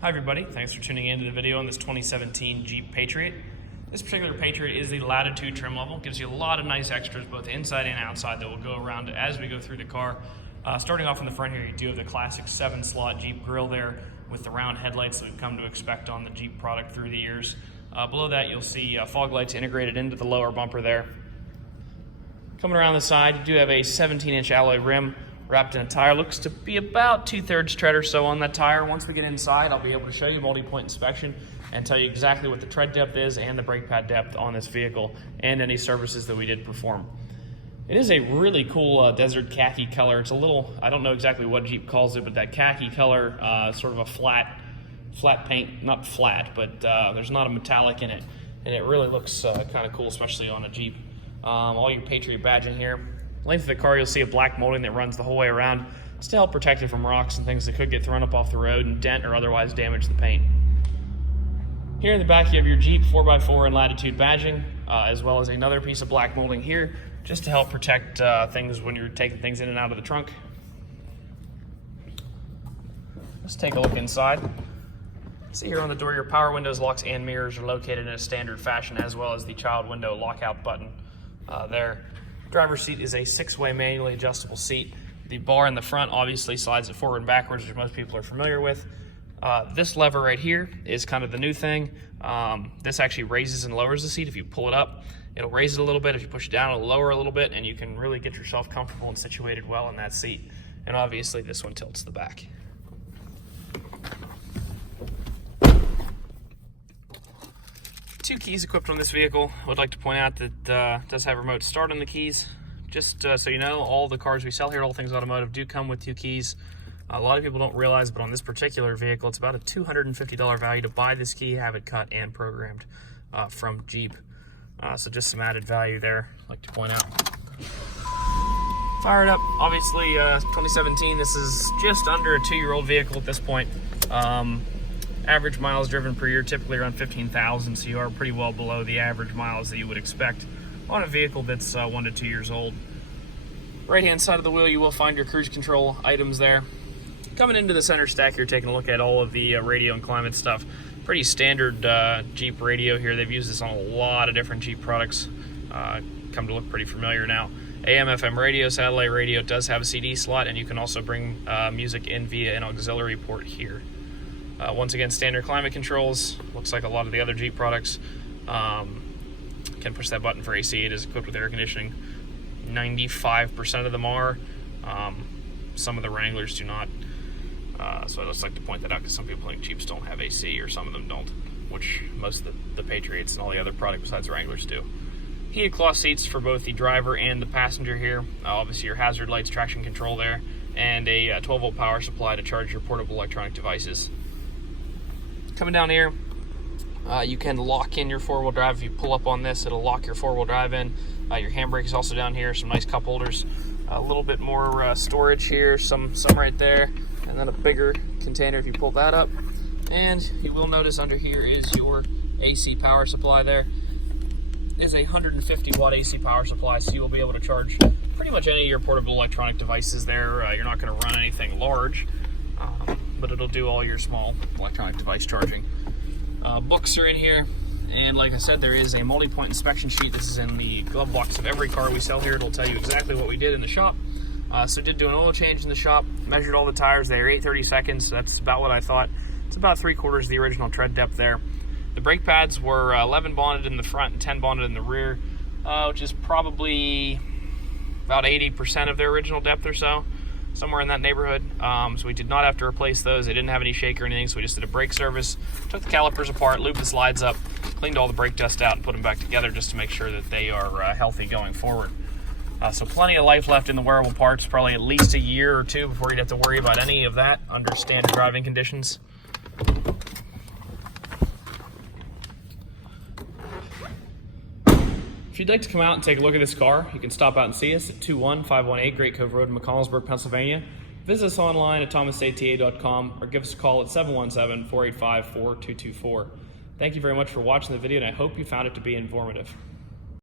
Hi everybody, thanks for tuning in to the video on this 2017 Jeep Patriot. This particular Patriot is the Latitude trim level. Gives you a lot of nice extras both inside and outside that will go around as we go through the car. Starting off in the front here, you do have the classic 7-slot Jeep Grille there with the round headlights that we've come to expect on the Jeep product through the years. Below that you'll see fog lights integrated into the lower bumper there. Coming around the side, you do have a 17-inch alloy rim wrapped in a tire. Looks to be about 2/3 tread or so on that tire. Once we get inside, I'll be able to show you multi-point inspection and tell you exactly what the tread depth is and the brake pad depth on this vehicle and any services that we did perform. It is a really cool desert khaki color. It's a little, I don't know exactly what Jeep calls it, but that khaki color, sort of a flat paint, not flat, but there's not a metallic in it. And it really looks kind of cool, especially on a Jeep. All your Patriot badging here. Length of the car, you'll see a black molding that runs the whole way around. It's to help protect it from rocks and things that could get thrown up off the road and dent or otherwise damage the paint. Here in the back, you have your Jeep 4x4 and Latitude badging, as well as another piece of black molding here, just to help protect things when you're taking things in and out of the trunk. Let's take a look inside. See here on the door, your power windows, locks, and mirrors are located in a standard fashion, as well as the child window lockout button there. Driver's seat is a 6-way manually adjustable seat. The bar in the front obviously slides it forward and backwards, which most people are familiar with. This lever right here is kind of the new thing. This actually raises and lowers the seat. If you pull it up, it'll raise it a little bit. If you push it down, it'll lower a little bit, and you can really get yourself comfortable and situated well in that seat. And obviously this one tilts the back. Two keys equipped on this vehicle. I would like to point out that it does have remote start on the keys. Just so you know, all the cars we sell here at All Things Automotive do come with 2 keys. A lot of people don't realize, but on this particular vehicle, it's about a $250 value to buy this key, have it cut and programmed from Jeep. So just some added value there, I'd like to point out. Fire it up. Obviously, 2017, this is just under a 2-year-old vehicle at this point. Average miles driven per year, typically around 15,000, so you are pretty well below the average miles that you would expect on a vehicle that's 1 to 2 years old. Right-hand side of the wheel, you will find your cruise control items there. Coming into the center stack, you're taking a look at all of the radio and climate stuff. Pretty standard Jeep radio here. They've used this on a lot of different Jeep products. Come to look pretty familiar now. AM/FM radio, satellite radio, does have a CD slot, and you can also bring music in via an auxiliary port here. Once again, standard climate controls. Looks like a lot of the other Jeep products. Can push that button for AC. It is equipped with air conditioning. 95% of them are. Some of the Wranglers do not. So I'd just like to point that out because some people think Jeeps don't have AC, or some of them don't, which most of the Patriots and all the other products besides Wranglers do. Heated cloth seats for both the driver and the passenger here. Obviously your hazard lights, traction control there, and a 12-volt power supply to charge your portable electronic devices. Coming down here, you can lock in your 4-wheel drive. If you pull up on this, it'll lock your 4-wheel drive in. Your handbrake is also down here, some nice cup holders. A little bit more storage here, some right there, and then a bigger container if you pull that up. And you will notice under here is your AC power supply there. It is a 150-watt AC power supply, so you will be able to charge pretty much any of your portable electronic devices there. You're not going to run anything large, but it'll do all your small electronic device charging. Books are in here, and like I said, there is a multi-point inspection sheet. This is in the glove box of every car we sell here. It'll tell you exactly what we did in the shop. So did do an oil change in the shop, measured all the tires. They are 8/30 seconds. That's about what I thought. It's about 3/4 of the original tread depth there. The brake pads were 11 bonded in the front and 10 bonded in the rear, which is probably about 80% of their original depth or so. Somewhere in that neighborhood. So we did not have to replace those. They didn't have any shake or anything, so we just did a brake service, took the calipers apart, lubed the slides up, cleaned all the brake dust out, and put them back together just to make sure that they are healthy going forward. So plenty of life left in the wearable parts, probably at least a year or two before you'd have to worry about any of that under standard driving conditions. If you'd like to come out and take a look at this car, you can stop out and see us at 21518 Great Cove Road in McConnellsburg, Pennsylvania. Visit us online at thomasata.com or give us a call at 717-485-4224. Thank you very much for watching the video, and I hope you found it to be informative.